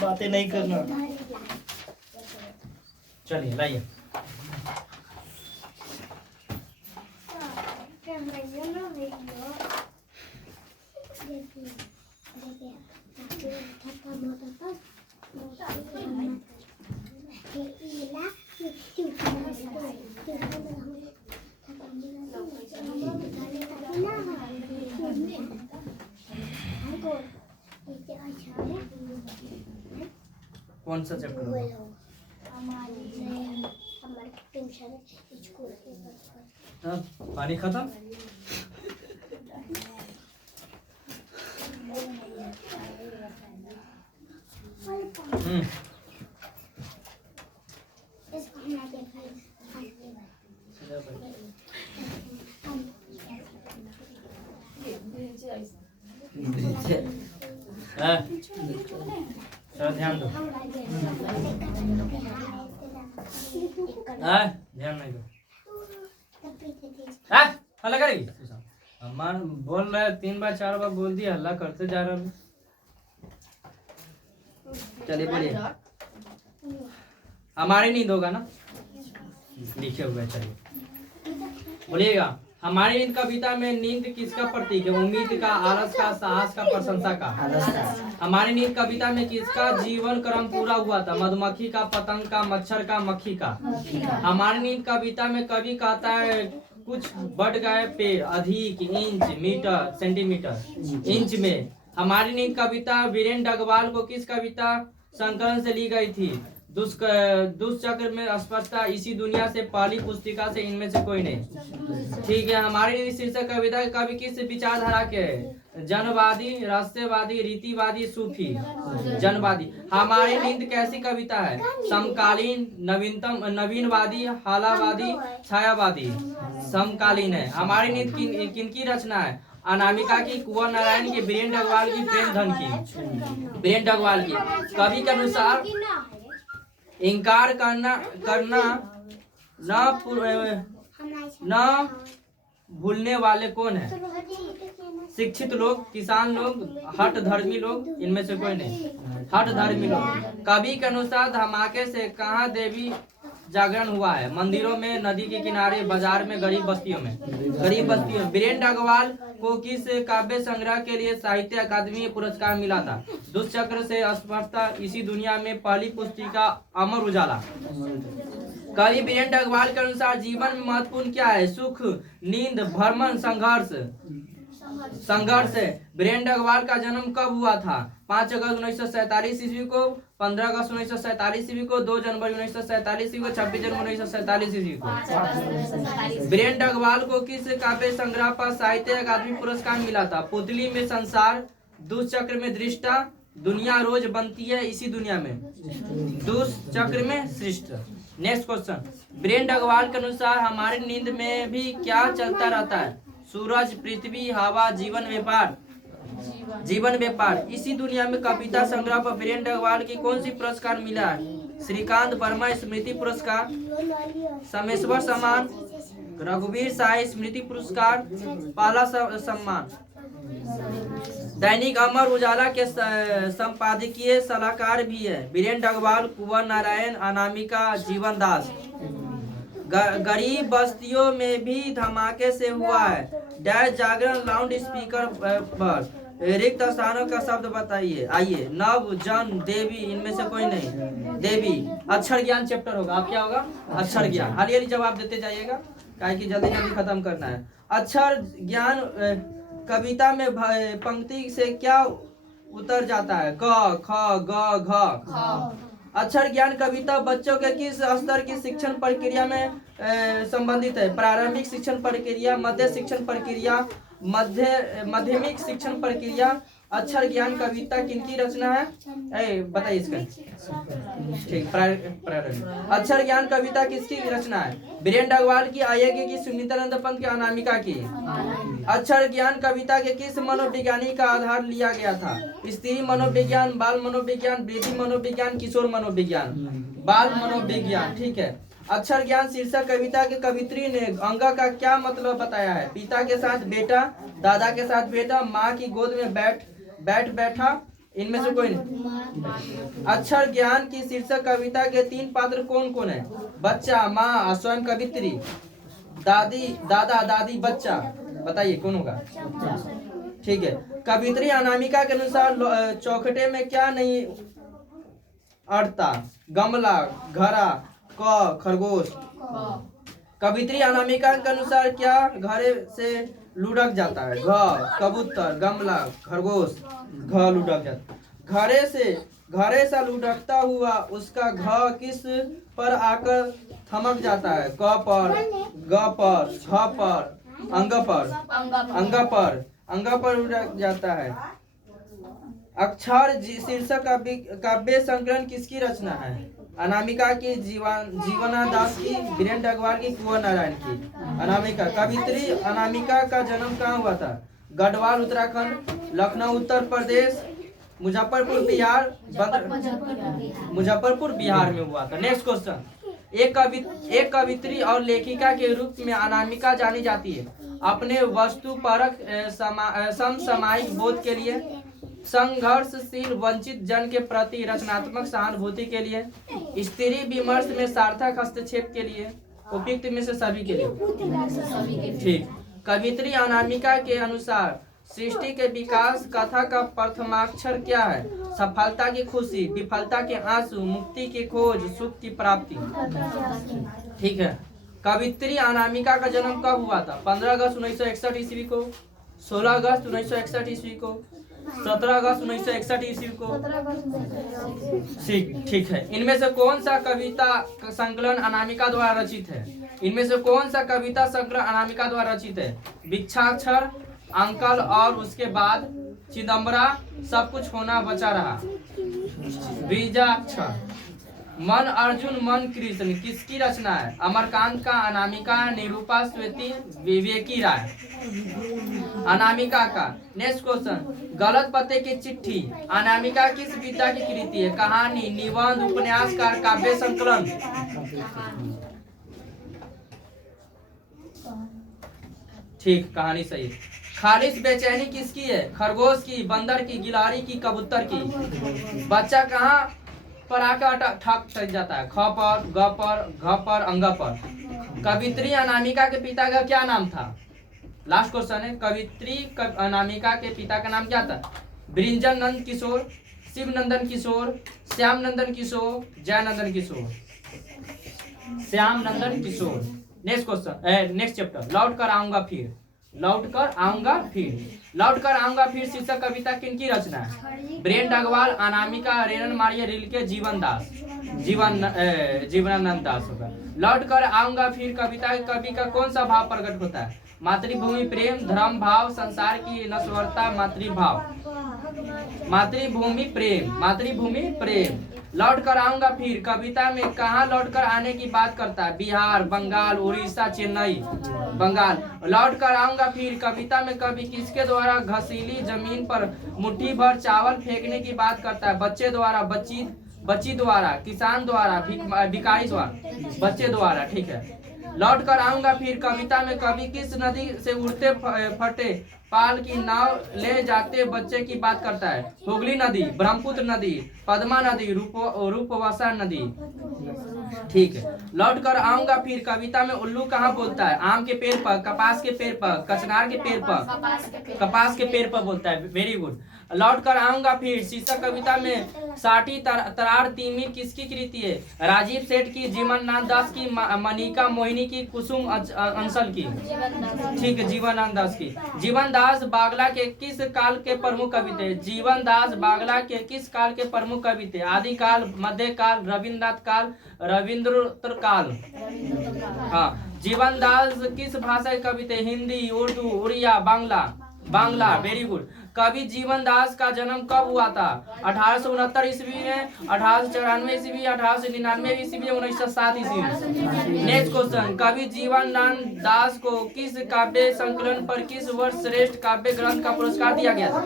बातें नहीं करना। चलिए लाइए। कौन सा चैप्टर होगा? हाँ, पानी खत्म। ध्यान दो। ध्यान नहीं दो। हल्ला करेगी। अम्मान बोल रहा है 3 बार 4 बार बोल दिया, हल्ला करते जा रहा है। चलिए बोलिए। हमारी नींद होगा ना, लिखे हुए। चलिए बोलिएगा। हमारी नींद कविता में नींद किसका प्रतीक है? उम्मीद का, आलस का, साहस का, प्रशंसा का। हमारी नींद कविता में किसका जीवन क्रम पूरा हुआ था? मधुमक्खी का, पतंग का, मच्छर का, मक्खी का। हमारी नींद कविता में कवि कहता है कुछ बढ़ गए पेड़, अधिक, इंच, मीटर, सेंटीमीटर, इंच में। हमारी नींद कविता वीरेंद्र अग्रवाल को किस कविता संकलन से ली गई थी? दुष्चक्र में स्पष्टता, इसी दुनिया से, पहली पुस्तिका से, इनमें से कोई नहीं। ठीक है। हमारी शीर्षक कविता के कवि किस विचारधारा के है? जनवादी, रहस्यवादी, रीतिवादी, सूफी। जनवादी। हमारी नींद कैसी कविता है? समकालीन, नवीनतम, नवीनवादी, हालावादी, छायावादी। समकालीन है। हमारी नींद किनकी रचना है? अनामिका की, कुंवर नारायण की, वीरेंद्र अग्रवाल की, प्रेमधन की। वीरेंद्र अग्रवाल की। कवि के अनुसार इनकार करना न भूलने वाले कौन है? शिक्षित लोग, किसान लोग, हठ धर्मी लोग, इनमें से कोई नहीं। हठ धर्मी लोग। कवि के अनुसार धमाके से कहाँ देवी जागरण हुआ है? मंदिरों में, नदी के किनारे, बाजार में, गरीब बस्तियों में। गरीब बस्तियों में। वीरेंद्र अग्रवाल को किस काव्य संग्रह के लिए साहित्य अकादमी पुरस्कार मिला था? दुष्चक्र से स्पष्टता, इसी दुनिया में, पहली पुस्तिका, अमर उजाला। कवि वीरेंद्र अग्रवाल के अनुसार जीवन में महत्वपूर्ण क्या है? सुख, नींद, भ्रमण, संघर्ष। संघर्ष है। वीरेंद्र अग्रवाल का जन्म कब हुआ था? 5 अगस्त 1947 ईस्वी को, 15 अगस्त 1947 ईस्वी को, 2 जनवरी 1947 ईस्वी को, 26 जनवरी 1947 ईस्वी को। वीरेंद्र अग्रवाल को किस काव्य संग्रह पर साहित्य अकादमी पुरस्कार मिला था? पुतली में संसार, दुष्चक्र में दृष्टा, दुनिया रोज बनती है, इसी दुनिया में, दुष्चक्र में सृष्ट। Next question. वीरेंद्र अग्रवाल के अनुसार हमारी नींद में भी क्या चलता रहता है? सूरज, पृथ्वी, हवा, जीवन, व्यापार। जीवन, व्यापार। इसी दुनिया में कविता संग्रह पर वीरेंद्र अग्रवाल की कौन सी पुरस्कार मिला है? श्रीकांत वर्मा स्मृति पुरस्कार, समेश्वर सम्मान, रघुवीर साय स्मृति पुरस्कार, पाला सम्मान। दैनिक अमर उजाला के संपादकीय सलाहकार भी है वीरेंद्र अग्रवाल, कुंवर नारायण, अनामिका, जीवन दास। गरीब बस्तियों में भी धमाके से हुआ है। डैश जागरण, लाउड स्पीकर पर। रिक्त स्थानों का शब्द बताइए। आइए। नव, जन, देवी, इनमें से कोई नहीं। देवी। अक्षर ज्ञान चैप्टर होगा। आप क्या होगा? अक्षर ज्ञान। हाली हाली जवाब देते जाइएगा, काहे कि जल्दी जल्दी खत्म करना है। अक्षर ज्ञान कविता में पंक्ति से क्या उतर जाता है? क, ख, ग, घ। अक्षर ज्ञान कविता बच्चों के किस स्तर की शिक्षण प्रक्रिया में संबंधित है? प्रारंभिक शिक्षण प्रक्रिया, मध्य शिक्षण प्रक्रिया, माध्यमिक शिक्षण प्रक्रिया अक्षर ज्ञान कविता किनकी रचना है? बताइए इसका। ठीक, प्रारंभ। अक्षर ज्ञान कविता किसकी रचना है? वीरेंद्र अग्रवाल की, आयेगी की, सुनीतानंद पंत की, अनामिका की। अक्षर ज्ञान कविता के किस मनोविज्ञानी का आधार लिया गया था? स्त्री मनोविज्ञान, बाल मनोविज्ञान, वृद्धि मनोविज्ञान, किशोर मनोविज्ञान। बाल मनोविज्ञान, ठीक है। अक्षर ज्ञान शीर्षक कविता के कवित्री ने अंगा का क्या मतलब बताया है? पिता के साथ बेटा, दादा के साथ बेटा, माँ की गोद में बैठा, इनमें से कोई नहीं। अक्षर ज्ञान की शीर्षक कविता के 3 पात्र कौन कौन है? बच्चा, माँ, स्वयं कवित्री। दादा, दादी, बच्चा, बताइए कौन होगा? ठीक है। कवित्री अनामिका के अनुसार चौखटे में क्या नहीं अड़ता? गमला, घड़ा, क, खरगोश। कवित्री अनामिका के अनुसार क्या घरे से लुढ़क जाता है? घ, कबूतर, गमला, खरगोश। घ लुढ़क जाता। घरे से लुढ़कता हुआ उसका घ किस पर आकर थमक जाता है? क पर, ग पर, छ पर, अंग पर लुढ़क जाता है। अक्षर शीर्षक काव्य संकलन किसकी रचना है? अनामिका की, जीवना दास की, वीरेंद्र अग्रवाल की, कुंवर नारायण की। अनामिका। कवित्री अनामिका का जन्म कहाँ हुआ था? गढ़वाल उत्तराखंड, लखनऊ उत्तर प्रदेश, मुजफ्फरपुर बिहार में हुआ था। Next question. एक कवित्री और लेखिका के रूप में अनामिका जानी जाती है अपने वस्तुपरक समसामयिक बोध के लिए, संघर्षशील वंचित जन के प्रति रचनात्मक सहानुभूति के लिए, स्त्री विमर्श में सार्थक हस्तक्षेप के लिए, उपयुक्त में से सभी के लिए। ठीक। कवित्री अनामिका के अनुसार सृष्टि के विकास कथा का प्रथमाक्षर क्या है? सफलता की खुशी, विफलता के आंसू, मुक्ति की खोज, सुख की प्राप्ति। ठीक है। कवित्री अनामिका का जन्म कब हुआ था? 15 अगस्त 1961 ईस्वी को, 16 अगस्त 1961 ईस्वी को, 17 अगस्त 1961 ईस्वी को। ठीक है। इनमें से कौन सा कविता संकलन अनामिका द्वारा रचित है? इनमें से कौन सा कविता संकलन अनामिका द्वारा रचित है? भिक्षाक्षर, अंकल और उसके बाद, चिदम्बरा, सब कुछ होना बचा रहा, बीजाक्षर। मन अर्जुन मन कृष्ण किसकी रचना है? अमरकांत का, अनामिका, निरूपा स्वेती, विवेकी राय। अनामिका का। Next question. गलत पते की चिट्ठी अनामिका किस विधा की कृति है? कहानी, निबंध, उपन्यासकार, काव्य संकलन। ठीक, कहानी सही। खालिश बेचैनी किसकी है? खरगोश की, बंदर की, गिलहरी की, कबूतर की। बच्चा कहाँ पर आकर ठक जाता है? ख पर, ग पर, घ पर, अंग पर। कवित्री अनामिका के पिता का क्या नाम था? लास्ट क्वेश्चन है। कवित्री अनामिका के पिता का नाम क्या था? Brijan Nand Kishore, Shiv Nandan Kishore, Shyam Nandan Kishore, Jayanandan Kishore. Shyam Nandan Kishore. Next question, next chapter. लौट कर आऊंगा फिर। लौट कर आऊंगा फिर शीर्षक कविता किनकी रचना है? वीरेंद्र अग्रवाल, अनामिका, रेणन मारिया रिलके, जीवनानंद दास होगा। लौट कर आऊंगा फिर कविता कवि का कौन सा भाव प्रकट होता है? मातृभूमि प्रेम, धर्म भाव, संसार की नश्वरता, मातृभूमि प्रेम। लौट कर आऊंगा फिर कविता में कहाँ लौट कर आने की बात करता है? बिहार, बंगाल, उड़ीसा, चेन्नई, बंगाल। लौट कर आऊंगा फिर कविता में कवि किसके द्वारा घसीली जमीन पर मुट्ठी भर चावल फेंकने की बात करता है? बच्चे द्वारा, बच्ची द्वारा, किसान द्वारा, भिखारी द्वारा, बच्चे द्वारा। ठीक है। लौट कर आऊंगा फिर कविता में कवि किस नदी से उड़ते फटे पाल की नाव ले जाते बच्चे की बात करता है? हुगली नदी, ब्रह्मपुत्र नदी, पद्मा नदी, रूपवसा नदी। ठीक है। लौट कर आऊंगा फिर कविता में उल्लू कहाँ बोलता है? आम के पेड़ पर, कपास के पेड़ पर, कचनार के पेड़ पर, कपास के पेड़ पर बोलता है। Very good. लौट कर आऊंगा फिर। शीर्षक कविता में साठी तरार तिमिर किसकी कृति है? राजीव सेठ की, जीवन नाथ दास की, मनिका मोहिनी की, कुसुम अंसल की। ठीक है, जीवन नाथ दास की। जीवन दास बागला के किस काल के प्रमुख कवि थे? जीवन दास बागला के किस काल के प्रमुख कवि थे? आदिकाल, मध्यकाल, रविन्द्रनाथ काल, रविंद्रोत्तर काल। हाँ। जीवन दास किस भाषा के कवि थे? हिंदी, उर्दू, उड़िया, बांग्ला। Bangla, very good. कवि जीवन दास का जन्म कब हुआ था? 1869 ईस्वी में, 1894 ईस्वी, 1899 ईस्वी, 1907 ईस्वी में। नेक्स्ट क्वेश्चन, कवि जीवन दास को किस काव्य संकलन पर किस वर्ष श्रेष्ठ काव्य ग्रंथ का पुरस्कार दिया गया था?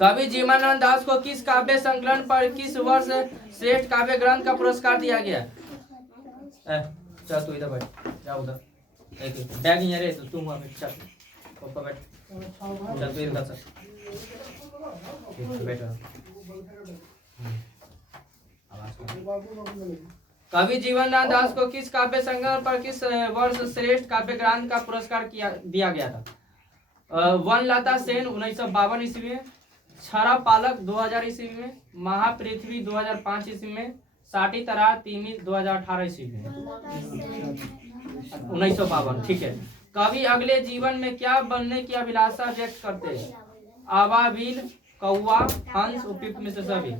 कवि जीवनानंद दास को किस काव्य संकलन पर किस वर्ष श्रेष्ठ काव्य ग्रंथ का पुरस्कार दिया गया? चल तू इधर बैठ, जा उधर, बैग यहाँ रहे तो तुम वहाँ बैठ, चल पापा बैठ, चल तू इधर चल, बैठ। कवि जीवनानंद दास को किस काव्य संकलन पर किस वर्ष श्रेष्ठ काव्य ग्रंथ का पुरस्कार दिया गया था? वनलता सेन 1952 ईस्वी में, छरा पालक 2000 ईस्वी में, महापृथ्वी 2005 ईस्वी में, साठी तरार तिमिर 2018 ईस्वी में। 1952, ठीक है। कवि अगले जीवन में क्या बनने की अभिलाषा व्यक्त करते हैं? आवावील, कौवा, हंस, उपयुक्त में से सभी।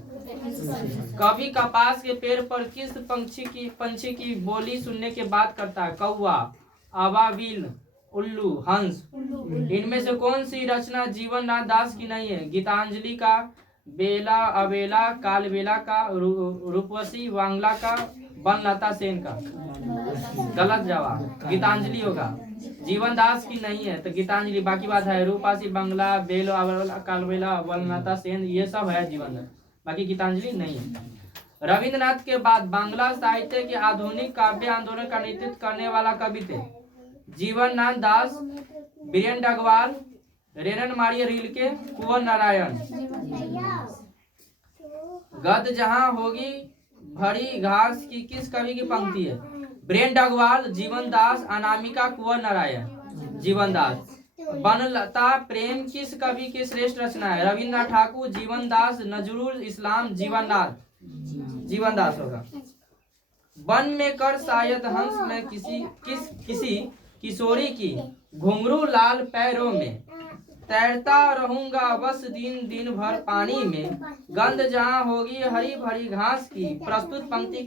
कवि कपास के पेड़ पर किस पंछी की बोली सुनने के बाद करता है? कौवा, आवावील, उल्लू, हंस। इनमें से कौन सी रचना जीवननाथ दास की नहीं है? गीतांजलि का, बेला अबेला, कालबेला का, रूपवशी वांगला का, वनलता सेन का। गलत जवाब, गीतांजलि होगा। जीवन दास की नहीं है तो गीतांजलि। बाकी बात है रूपवासी, बांग्ला, बेलो अबेला, कालबेला, वनलता सेन, ये सब है जीवन दास, बाकी गीतांजलि नहीं है। रविंद्रनाथ के बाद बांग्ला साहित्य के आधुनिक काव्य आंदोलन का नेतृत्व करने वाला कवि थे? जीवननाथ दास, बीरेन अग्रवाल, रेनन मारिया रीलके, कुंवर नारायण। गद जहां होगी भरी घास की किस कवि की पंक्ति है? बीरेन अग्रवाल, जीवन दास, अनामिका, कुंवर नारायण। जीवन दास। वनलता प्रेम किस कवि की श्रेष्ठ रचना है? रविन्द्रनाथ ठाकुर, जीवन दास, नजरुल इस्लाम, जीवननाथ। जीवन दास होगा। वन में कर शायद हंस में किसी किशोरी की घुंघरू लाल पैरों में, तैरता रहूंगा बस दिन दिन भर पानी में, गंध जहां होगी हरी भरी घास की। प्रस्तुत पंक्ति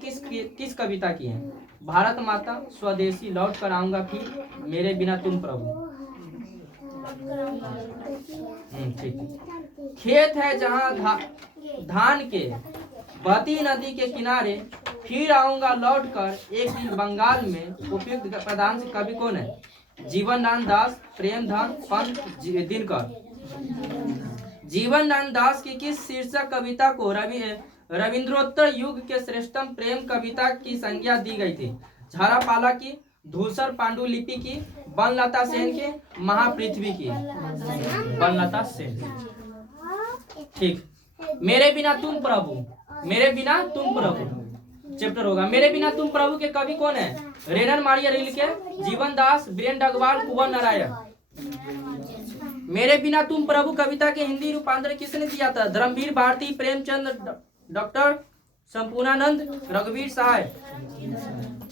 किस कविता की है? भारत माता, स्वदेशी, लौट कर आऊंगा फिर, मेरे बिना तुम प्रभु। ठीक। खेत है जहां धान के, बहती नदी के किनारे, फिर आऊंगा लौट कर एक दिन बंगाल में। उपयुक्त प्रधान से कवि कौन है? जीवनानंद दास, प्रेमधन, पंत, दिनकर। जीवनानंद दास की किस शीर्षक कविता को रविंद्रोत्तर युग के श्रेष्ठतम प्रेम कविता की संज्ञा दी गई थी? झारापाला की, धूसर पांडुलिपि की, वनलता सेन के, महापृथ्वी की। वनलता सेन। ठीक। मेरे बिना तुम प्रभु, मेरे बिना तुम प्रभु चैप्टर होगा। मेरे बिना तुम प्रभु के कवि कौन है? रेनन मारिया रीलके, जीवन दास, बीरेन अग्रवाल, कुंवर नारायण। मेरे बिना तुम प्रभु कविता के हिंदी रूपांतर किसने दिया था? धर्मवीर भारती, प्रेमचंद, डॉक्टर संपूर्णानंद, रघुवीर सहाय।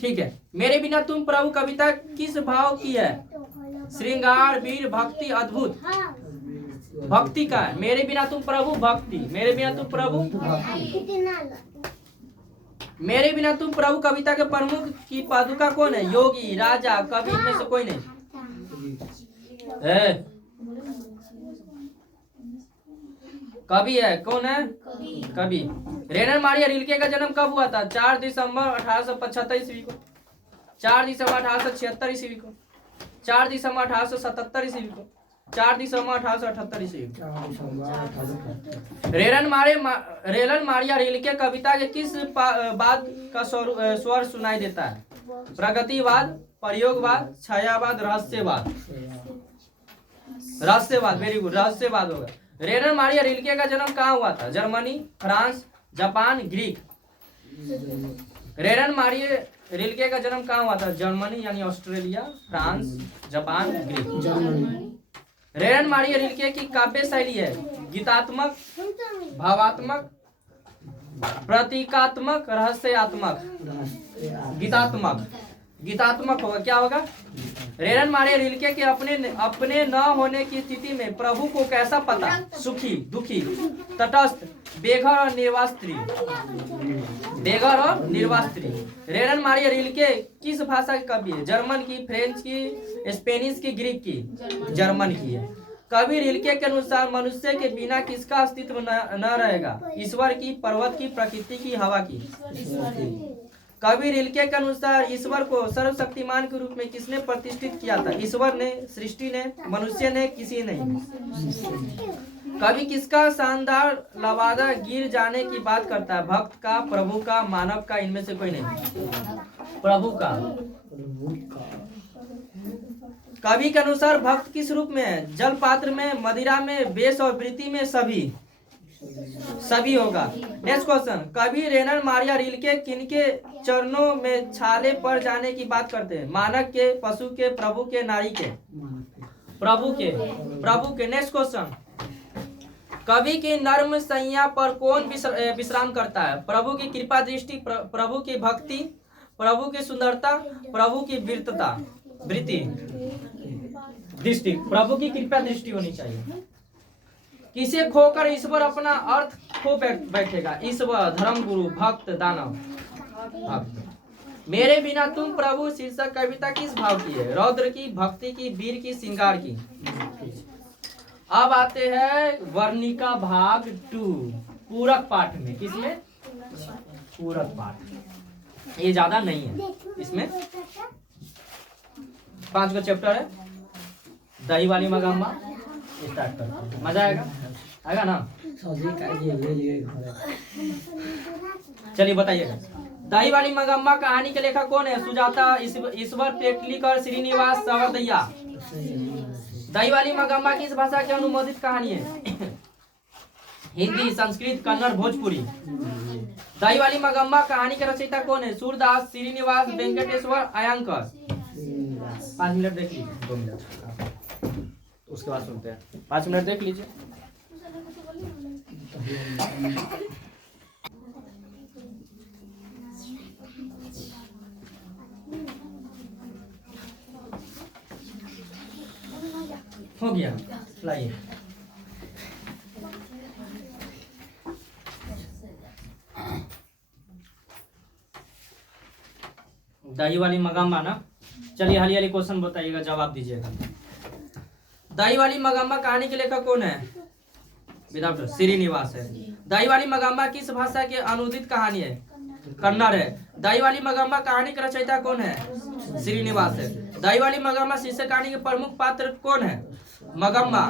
ठीक है। मेरे बिना तुम प्रभु कविता किस भाव की है? श्रृंगार, वीर, भक्ति, अद्भुत। भक्ति का है। मेरे बिना तुम प्रभु भक्ति, मेरे बिना तुम प्रभु। मेरे बिना तुम प्रभु कविता के प्रमुख की पादुका कौन है? योगी, राजा, कवि, में से कोई नहीं है। कवि है, कौन है? कवि। रेनन मारिया रीलके का जन्म कब हुआ था? 4 दिसंबर 1875 ईस्वी को, 4 दिसंबर 1876 ईस्वी को, 4 दिसंबर 1877 ईस्वी को, 4 दिसंबर 1878 ईस्वी को। रेलन मारिया रीलके कविता के किस बाद का स्वर सुनाई देता है? प्रगतिवाद, प्रयोगवाद, छायावाद, रहस्यवाद। रहस्यवाद, वेरी गुड, रहस्यवाद होगा। रेनन मारिया रीलके का जन्म कहाँ हुआ था? Germany, France, Japan, Greek. Rilke का जन्म कहाँ हुआ था? जर्मनी यानी Australia, France, Japan, Greek. Rainer Maria Rilke की काव्य शैली है गीतात्मक, भावात्मक, प्रतीकात्मक, रहस्यात्मक। गीतात्मक, गीतात्मक होगा, क्या होगा? रेरन मारिया रिल्के के अपने न होने की स्थिति में प्रभु को कैसा पता? सुखी, दुखी, तटस्थ, बेघर और निर्वास्त्री। बेघर और निर्वास्त्री। रेरन मारिया रिल्के किस भाषा के कवि है? जर्मन की, फ्रेंच की, स्पेनिश की, ग्रीक की? जर्मन की है। कवि रिल्के के अनुसार मनुष्य के बिना किसका अस्तित्व न रहेगा? ईश्वर की, पर्वत की, प्रकृति की, हवा की? कवि रिल्के के अनुसार ईश्वर को सर्वशक्तिमान के रूप में किसने प्रतिष्ठित किया था? ईश्वर ने, सृष्टि ने, मनुष्य ने, किसी ने? कवि किसका शानदार लवादा गिर जाने की बात करता है? भक्त का, प्रभु का, मानव का? इनमें से कोई नहीं। प्रभु का। कवि के अनुसार भक्त किस रूप में है? जल पात्र में, मदिरा में, वेश और वृत्ति में? सभी होगा। नेक्स्ट क्वेश्चन, कवि रेरन मारिया रिल्के किनके चरणों में छाले पड़ जाने की बात करते हैं? मानव के, पशु के, प्रभु के, नारी के? प्रभु के। नेक्स्ट क्वेश्चन, कवि की नर्म संज्ञा पर कौन विश्राम करता है? प्रभु की कृपा दृष्टि, प्रभु की भक्ति, प्रभु की सुंदरता, प्रभु की वृत्ति दृष्टि? प्रभु की कृपा दृष्टि होनी चाहिए। किसे खोकर ईश्वर अपना अर्थ खो बैठेगा? ईश्वर, धर्मगुरु, भक्त, दानव? भक्त। मेरे बिना तुम प्रभु शीर्षक कविता किस भाव की है? रौद्र की, भक्ति की, वीर की, श्रृंगार की? अब आते हैं वर्णिका भाग 2 पूरक पाठ में। किसमें? पूरक पाठ। ये ज्यादा नहीं है, इसमें 5 का चैप्टर है। दही वाली मगम्मा स्टार्ट करते हैं, मजा आएगा ना? चलिए बताइएगा, दही वाली मगम्मा कहानी के लेखक कौन है? सुजाता, ईश्वर पेटलीकर, श्रीनिवास सवरदैया। दही वाली मगम्मा किस भाषा की अनुमोदित कहानी है? हिंदी, संस्कृत, कन्नड़, भोजपुरी। दही वाली मगम्मा कहानी के रचयिता कौन है? सूरदास, श्रीनिवास, वेंकटेश्वर, अयंकर? 5 मिनट देख लीजिए, 2 मिनट उसके बाद सुनते हैं। 5 मिनट देख लीजिए। हो गया, लाइए। दही वाली मगम्मा ना? चलिए हाली हाली क्वेश्चन बताइएगा, जवाब दीजिएगा। दही वाली मगम्मा कहानी के लेखक कौन है? विदाउट श्रीनिवास है। दही वाली मगम्मा किस भाषा की अनुदित कहानी है? कन्नड़ है। दही वाली मगम्मा कहानी के रचयिता कौन है? श्रीनिवास है। दही वाली मगम्मा शीर्षक कहानी के प्रमुख पात्र कौन है? मगम्मा।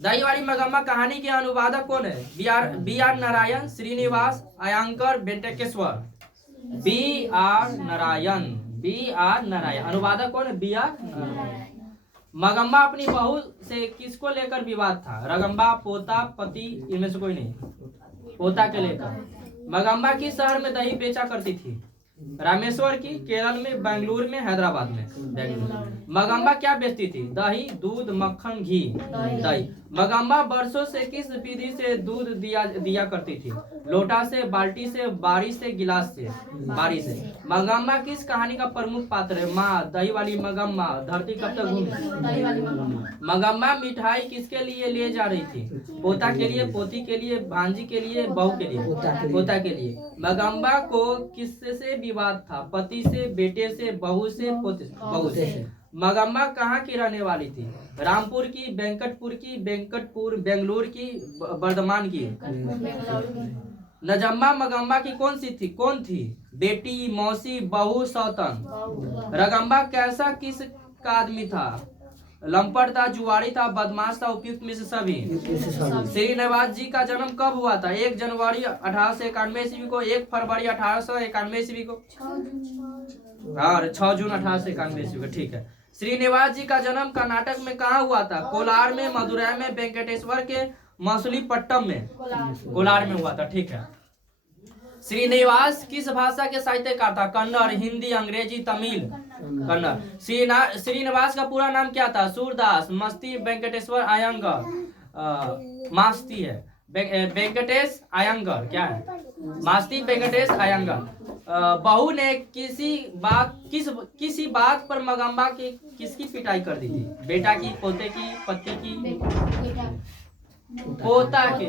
दही वाली मगम्मा कहानी के अनुवादक कौन है? B R Narayan, Srinivas, Iyengar, Venkateshwar? B R Narayan. अनुवादक कौन है? B R Narayan. मगम्मा अपनी बहू से किसको लेकर विवाद था? रगम्बा, पोता, पति? इनमें से कोई नहीं। पोता के लेकर। मगम्मा किस शहर में दही बेचा करती थी? रामेश्वर की, केरल में, बेंगलुरु में, हैदराबाद में? बेंगलुरु। मगम्मा क्या बेचती थी? दही, दूध, मक्खन, घी? दही। मगम्मा वर्षों से किस विधि से दूध दिया करती थी? लोटा से, बाल्टी से, बारी से, गिलास से? बारी से। मगम्मा किस कहानी का प्रमुख पात्र है? माँ, दही वाली मगम्मा, धरती कब तक घूमी? मगम्मा मिठाई किसके लिए ले जा रही थी? पोता के लिए, पोती के लिए, भांजी के लिए, बहू के लिए? पोता के लिए। मगम्मा को किससे विवाद था? पति से, बेटे से, बहू से, पोते से? बहू से। मगम्मा कहाँ की रहने वाली थी? रामपुर की, वेंकटपुर की, बेंगलुरु की, बर्धमान की? नजम्मा मगम्मा की कौन थी? बेटी, मौसी, बहू, सौतन? रगम्बा किस का आदमी था? लंपट था, जुआरी था, बदमाश था, उपयुक्त में से सभी? श्रीनिवास जी का जन्म कब हुआ था? 1 जनवरी 1891 ईस्वी को, 1 फरवरी 1891 ईस्वी को, और 6 जून 1891 ईस्वी को। ठीक है। श्रीनिवास जी का जन्म कर्नाटक में कहाँ हुआ था? कोलार में, मदुरै में, वेंकटेश्वर के मसूलीपट्टम में? कोलार में हुआ था। ठीक है। श्रीनिवास किस भाषा के साहित्यकार था? कन्नड़, हिंदी, अंग्रेजी, तमिल। कन्नड़। श्रीनिवास का पूरा नाम क्या था? सूरदास मस्ती वेंकटेश्वर अयंगर। मास्ती है वेंकटेश अयंगर। क्या है? मास्ती वेंकटेश अयंगर। बहू ने किसी बात पर मगम्बा की किसकी पिटाई कर दी थी? बेटा की, पोते की, पति की? पोता के।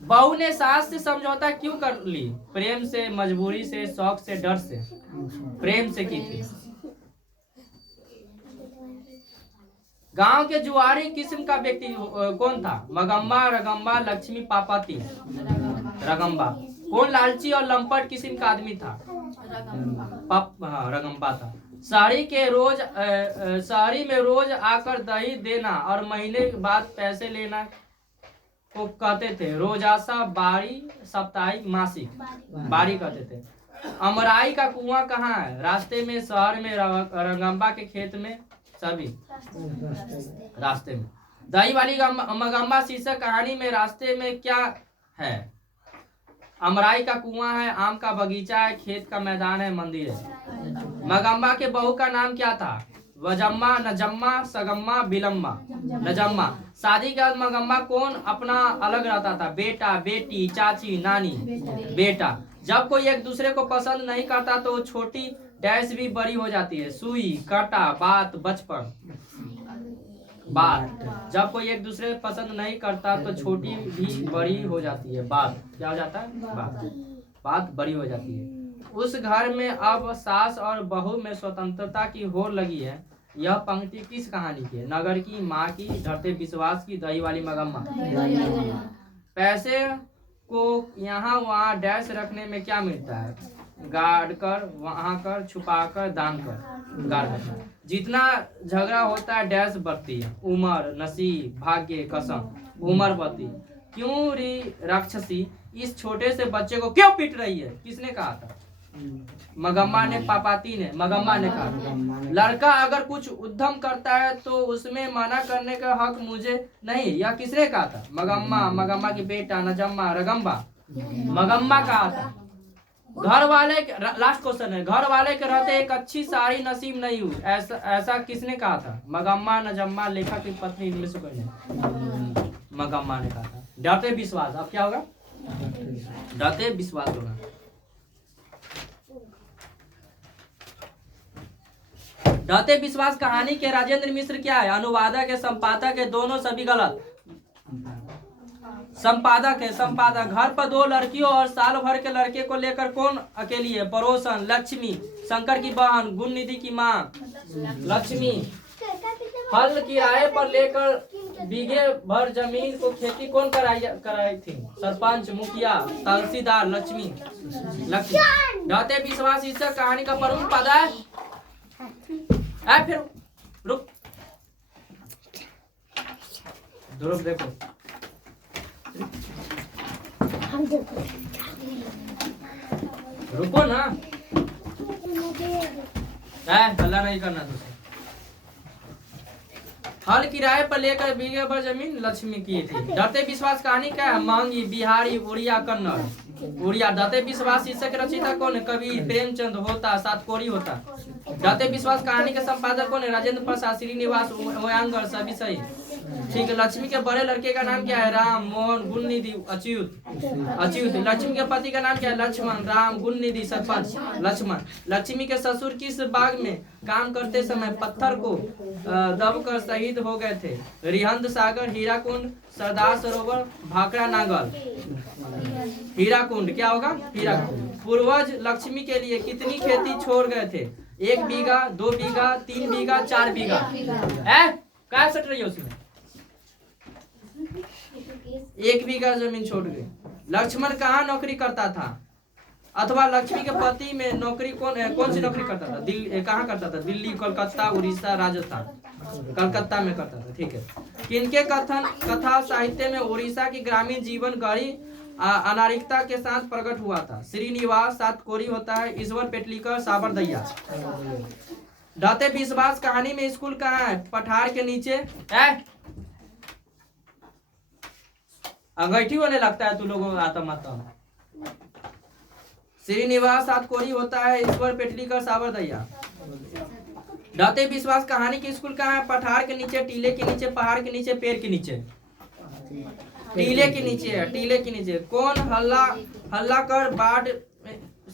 बहू ने सास से समझौता क्यों कर ली? प्रेम से, मजबूरी से, शौक से, डर से? प्रेम से की थी। गांव के जुआरी किस्म का व्यक्ति कौन था? मगम्बा, रगम्बा, लक्ष्मी, पापाती? रगम्बा। कौन लालची और लंपट किस्म का आदमी था? हाँ, रगम्बा था। शहरी में रोज आकर दही देना और महीने बाद पैसे लेना को कहते थे रोजासा, बारी, साप्ताहिक, मासिक? बारी कहते थे। अमराई का कुआं कहाँ है? रास्ते में, शहर में, रगम्बा के खेत में? सभी रास्ते में। दही वाली मगम्बा शीर्षक कहानी में रास्ते में क्या है? अमराई का कुआं है, आम का बगीचा है, खेत का मैदान है, मंदिर है। मगम्बा के बहू का नाम क्या था? वजम्मा, नजम्मा, सगम्मा, बिलम्मा? नजम्मा। शादी के बाद मगम्बा कौन अपना अलग रहता था? बेटा, बेटी, चाची, नानी? बेटा। जब कोई एक दूसरे को पसंद नहीं करता तो छोटी डैश भी बड़ी हो जाती है। सुई, कांटा, बात, बचपन? बात। जब कोई एक दूसरे को पसंद नहीं करता तो छोटी भी बड़ी हो जाती है। बात। क्या हो जाता है? बात। बात बड़ी हो जाती है। उस घर में अब सास और बहू में स्वतंत्रता की होड़ लगी है। यह पंक्ति किस कहानी की है? नगर की, माँ की, ढरते विश्वास की, दही वाली मगम्मा? पैसे को यहाँ वहाँ डैश रखने में क्या मिलता है? गाड़ कर, वहाँ कर, छुपा कर, दान कर, गाड़ कर। जितना झगड़ा होता है डैश बढ़ती है। उमर, नसीब, भाग्य, कसम? उमर बढ़ती। क्यों री राक्षसी इस छोटे से बच्चे को क्यों पीट रही है? किसने कहा था? मगम्मा ने, पापाती ने? मगम्मा ने कहा। लड़का अगर कुछ उद्यम करता है तो उसमें मना करने का हक मुझे नहीं। यह किसने कहा था? मगम्मा, मगम्मा की बेटा, नजम्मा, रगम्बा? मगम्मा कहा था। घर वाले, लास्ट क्वेश्चन है, घर वाले के रहते एक अच्छी साड़ी नसीब नहीं हुई, ऐसा किसने कहा था? मगम्मा, नजम्मा, लेखक की पत्नी? इनमें से कोई नहीं। मगम्मा ने कहा था। डरते विश्वास। अब क्या होगा? डरते विश्वास होगा। डरते विश्वास कहानी के राजेंद्र मिश्र क्या है? अनुवादक है, संपादक है, दोनों? सभी गलत। संपादक है। संपादक। घर पर दो लड़कियों और साल भर के लड़के को लेकर कौन अकेली है? पड़ोसन? लक्ष्मी? शंकर की बहन? गुणनिधि की माँ? लक्ष्मी। हल किराए पर लेकर बीघे भर जमीन को खेती कौन कराई थी? सरपंच, मुखिया, तहसीलदार? लक्ष्मी। लक्ष्मी। डरते विश्वास शीर्षक कहानी का प्रमुख पद है। फिर रुक देखो, रुको ना, हल्ला नहीं करना तुझे। हल किराए पर लेकर बीघे भर जमीन लक्ष्मी की थी। डरते विश्वास कहानी क्या है? मांगी, बिहारी, उड़िया, कन्नड़? उड़िया। डरते विश्वास शीर्षक रचयिता कौन है? कवि प्रेमचंद होता, सातकोरी होता? डरते विश्वास कहानी के संपादक कौन है? राजेंद्र प्रसाद, श्रीनिवास ओयांगर? सभी सही। ठीक है। लक्ष्मी के बड़े लड़के का नाम क्या है? राम, मोहन, गुणनिधि, अच्युत? लक्ष्मी के पति का नाम क्या है? लक्ष्मण, राम, गुणनिधि, सरपंच? लक्ष्मण। लक्ष्मी के ससुर किस बाग में काम करते समय पत्थर को दबकर शहीद हो गए थे? रिहंद सागर, हीराकुंड, सरदार सरोवर, भाखड़ा नांगल? हीराकुंड। क्या होगा? हीराकुंड। पूर्वज लक्ष्मी के लिए कितनी खेती छोड़ गए थे? 1 बीघा, 2 बीघा, 3 बीघा, 4 बीघा? क्या सट रही है उसमें? 1 बीघा जमीन छोड़ गए। लक्ष्मण कहाँ नौकरी करता था? अथवा लक्ष्मी के पति में नौकरी कौन सी नौकरी करता था? कहाँ करता था? दिल्ली, कोलकाता, उड़ीसा, राजस्थान? कलकत्ता में करता था। ठीक है। किनके कथा साहित्य में उड़ीसा की ग्रामीण जीवन गहरी अनारिकता के साथ प्रकट हुआ था? श्रीनिवास, सातकोरी होता है, ईश्वर पेटलीकर, साबरदैया? डरते विश्वास कहानी में स्कूल कहाँ है? पठार के नीचे है। अंगैठी होने लगता है तू लोगों को आता माता। श्रीनिवास सातकोरी होता है ईश्वर पेटलीकर सावरदैया। डरते विश्वास कहानी की स्कूल कहाँ है? पठार के नीचे, टीले के नीचे, पहाड़ के नीचे, पेड़ के नीचे। टीले के नीचे है, टीले के नीचे। कौन हल्ला कर बाढ़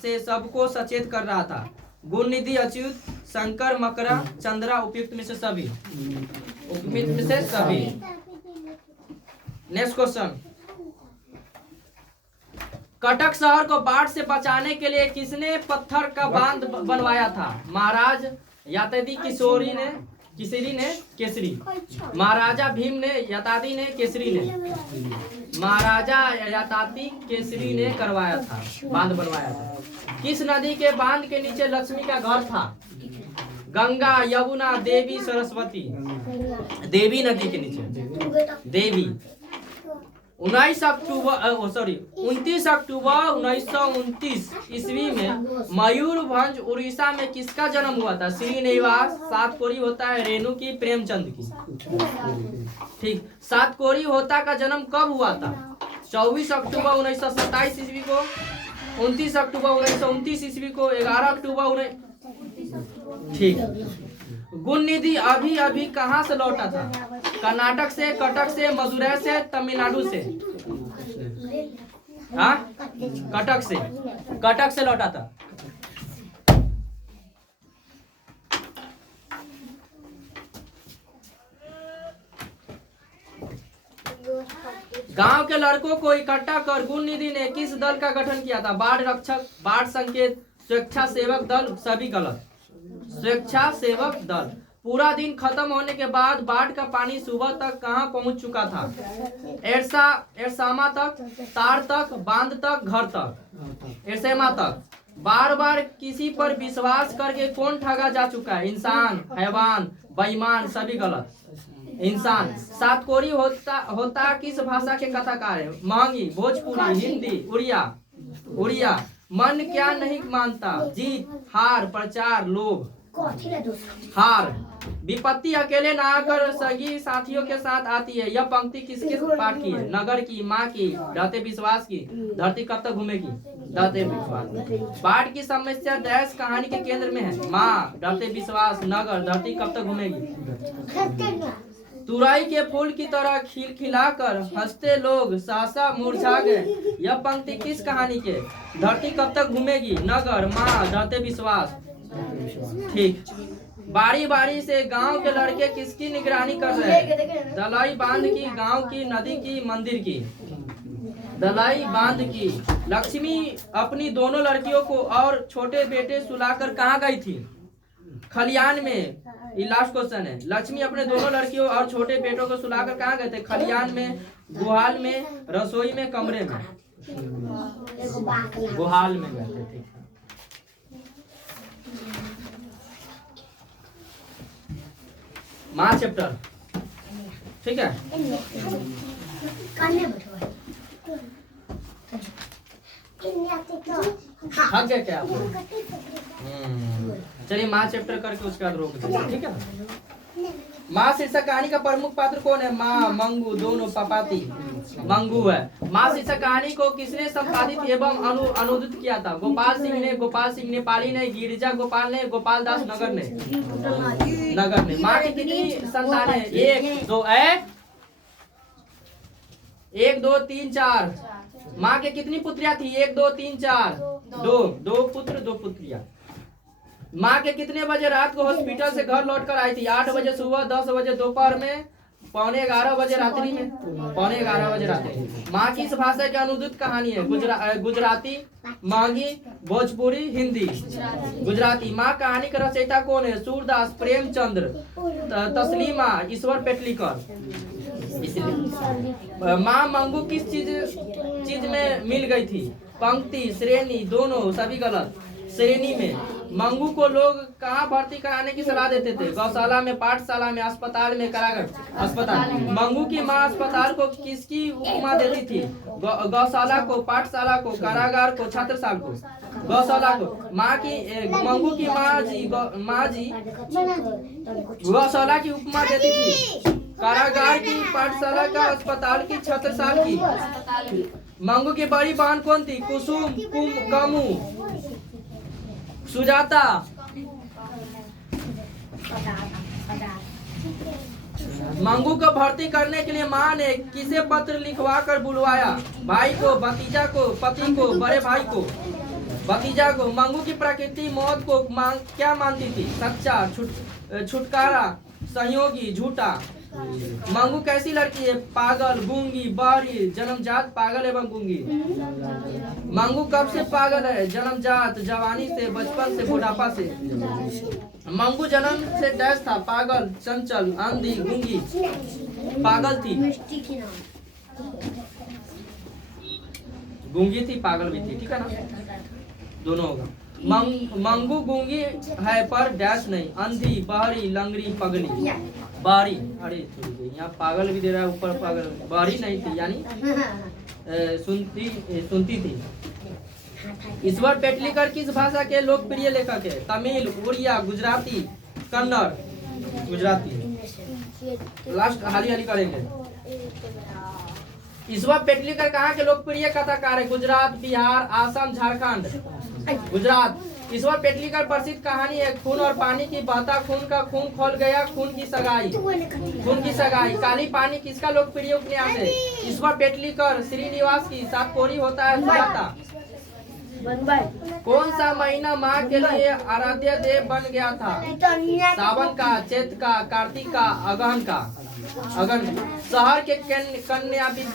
से सबको सचेत कर रहा था? गुणनिधि, अच्युत, शंकर, मकरा, चंद्रा। उपयुक्त में से सभी, उपयुक्त में से सभी। नेक्स्ट क्वेश्चन, कटक शहर को बाढ़ से बचाने के लिए किसने पत्थर का बांध बनवाया था? महाराज यातादी किशोरी ने, किसरी ने, केसरी। महाराजा भीम ने, यातादी ने, केसरी ने। महाराजा यातादी केसरी ने करवाया था, बांध बनवाया था। किस नदी के बांध के नीचे लक्ष्मी का घर था? गंगा, यमुना, देवी, सरस्वती। देवी नदी के नीचे, देवी। 29 अक्टूबर 1929 ईस्वी में मयूरभंज उड़ीसा में किसका जन्म हुआ था? श्रीनिवास सातकोरी होता है रेणु की, प्रेमचंद की। ठीक, सातकोरी होता का जन्म कब हुआ था? 24 अक्टूबर 1927 ईस्वी को, 29 अक्टूबर 1929 ईस्वी को, 11 अक्टूबर। ठीक। गुणनिधि अभी अभी कहाँ से लौटा था? कर्नाटक से, कटक से, मदुरै से, तमिलनाडु से। हाँ, कटक से लौटा था। गांव के लड़कों को इकट्ठा कर गुणनिधि ने किस दल का गठन किया था? बाढ़ रक्षक, बाढ़ संकेत, स्वेच्छासेवक दल। सभी गलत। स्वेच्छासेवक दल। पूरा दिन खत्म होने के बाद बाढ़ का पानी सुबह तक कहां पहुंच चुका था? एरसामा तक, तार तक, बांध तक, घर तक। एरसेमा तक। बार बार किसी पर विश्वास करके कौन ठगा जा चुका है? इंसान, हैवान, बेईमान। सभी गलत। इंसान। सातकोरी होता किस भाषा के कथाकार है? महंगी, भोजपुरी, हिंदी, उड़िया। मन क्या नहीं मानता? जीत, हार, प्रचार, लोभ। हार। विपत्ति अकेले ना आकर सगी साथियों के साथ आती है। यह पंक्ति किसके पाठ की है? नगर की, माँ की, डरते विश्वास की। धरती कब तक घूमेगी? डरते विश्वास। बाढ़ की समस्या डैश कहानी के केंद्र में है? माँ, डरते विश्वास, नगर, धरती कब तक घूमेगी। तुरई के फूल की तरह खिलखिलाकर हंसते लोग सहसा मुरझा गए। यह पंक्ति किस कहानी के? धरती कब तक घूमेगी, नगर, माँ, डरते विश्वास। ठीक। बारी बारी से गांव के लड़के किसकी निगरानी कर रहे हैं? दलाई बांध की, गांव की, नदी की, मंदिर की। दलाई बांध की। लक्ष्मी अपनी दोनों लड़कियों को और छोटे बेटे सुलाकर कहाँ गई थी? खलियान में। ये लास्ट क्वेश्चन है। लक्ष्मी अपने दोनों लड़कियों और छोटे बेटों को सुलाकर कहाँ गए थे? खलियान में, गुहाल में, रसोई में, कमरे में। गुहाल में गए थे। ठीक। माँ चैप्टर। ठीक है। थक गए क्या आप? चलिए माँ चैप्टर करके उसके बाद रोक दीजिए। ठीक है। माँ शीर्षक कहानी का प्रमुख पात्र कौन है? माँ, मंगू, दोनों पापाती। मंगू है। माँ शीर्षक कहानी को किसने संपादित एवं अनुदित किया था? गोपाल सिंह ने, गोपाल सिंह नेपाली ने, गिरिजा गोपाल ने, गोपाल दास नगर ने। माँ की कितनी संतानें हैं? 1 2 3 4। माँ के कितनी पुत्रियां थी? 1 2 3 4। 2 पुत्र 2 पुत्रियां। माँ के कितने बजे रात को हॉस्पिटल से घर लौटकर आई थी? 8 बजे सुबह, 10 बजे दोपहर में, 11:15 बजे रात्रि में। 11:15 बजे रात्रि। माँ की इस भाषा की अनुदित कहानी है? गुजराती, मांगी, भोजपुरी, हिंदी। गुजराती। माँ कहानी का रचयिता कौन है? सूरदास, प्रेमचंद्र, तस्लीमा, ईश्वर पेटलीकर। माँ मंगू किस चीज में मिल गई थी? पंक्ति, श्रेणी, दोनों। सभी गलत। श्रेणी में। मंगू को लोग कहाँ भर्ती कराने की सलाह देते थे? गौशाला में, पाठशाला में, अस्पताल में, कारागार। अस्पताल। मंगू की माँ अस्पताल को किसकी उपमा देती थी? गौशाला को, पाठशाला को, कारागार को, छात्रशाला को। गौशाला को माँ की मंगू की माँ जी गौशाला की उपमा देती थी। कारागार की, पाठशाला का, अस्पताल की, छत्रसाल की। मंगू की बड़ी बहन कौन थी? कुसुम, कामू, सुजाता। मंगू को भर्ती करने के लिए माँ ने किसे पत्र लिखवा कर बुलवाया? भाई को, भतीजा को, पति को, बड़े भाई को? भतीजा को। मंगू की प्रकृति मौत को क्या मानती थी? सच्चा, छुटकारा, सहयोगी, झूठा। मंगू कैसी लड़की है? पागल, गूंगी, बहरी, जन्मजात पागल एवं गूंगी। मंगू कब से पागल है? जन्मजात, जवानी से, बचपन से, बुढ़ापा से। मंगू जन्म से डैश था? पागल, चंचल, अंधी, गूंगी, पागल थी, गूंगी थी, पागल भी थी। ठीक है ना, दोनों होगा। मंगू गूंगी है पर डैश नहीं, अंधी, बहरी, लंगड़ी, पगली, बारी। अरे यहाँ पागल भी दे रहा है, ऊपर पागल। बारी नहीं थी यानी सुनती थी। ईश्वर पेटलीकर किस भाषा के लोकप्रिय लेखक है? तमिल, उड़िया, गुजराती, कन्नड़। गुजराती। लास्ट हाली करेंगे। ईश्वर पेटलीकर कहाँ के लोकप्रिय कथाकार है? गुजरात, बिहार, असम, झारखंड। गुजरात। ईश्वर पेटलीकर प्रसिद्ध कहानी है खून और पानी की। बहता खून का खून खोल गया, खून की सगाई। खून की सगाई। काली पानी किसका लोकप्रिय उपन्यास है? ईश्वर पेटलीकर, श्रीनिवास की। सातकोरी होता है सुजाता। कौन सा महीना माँ के लिए आराध्य देव बन गया था? सावन का, चैत का, कार्तिक का, अगहन का। अगहन। शहर के कन्या विद्या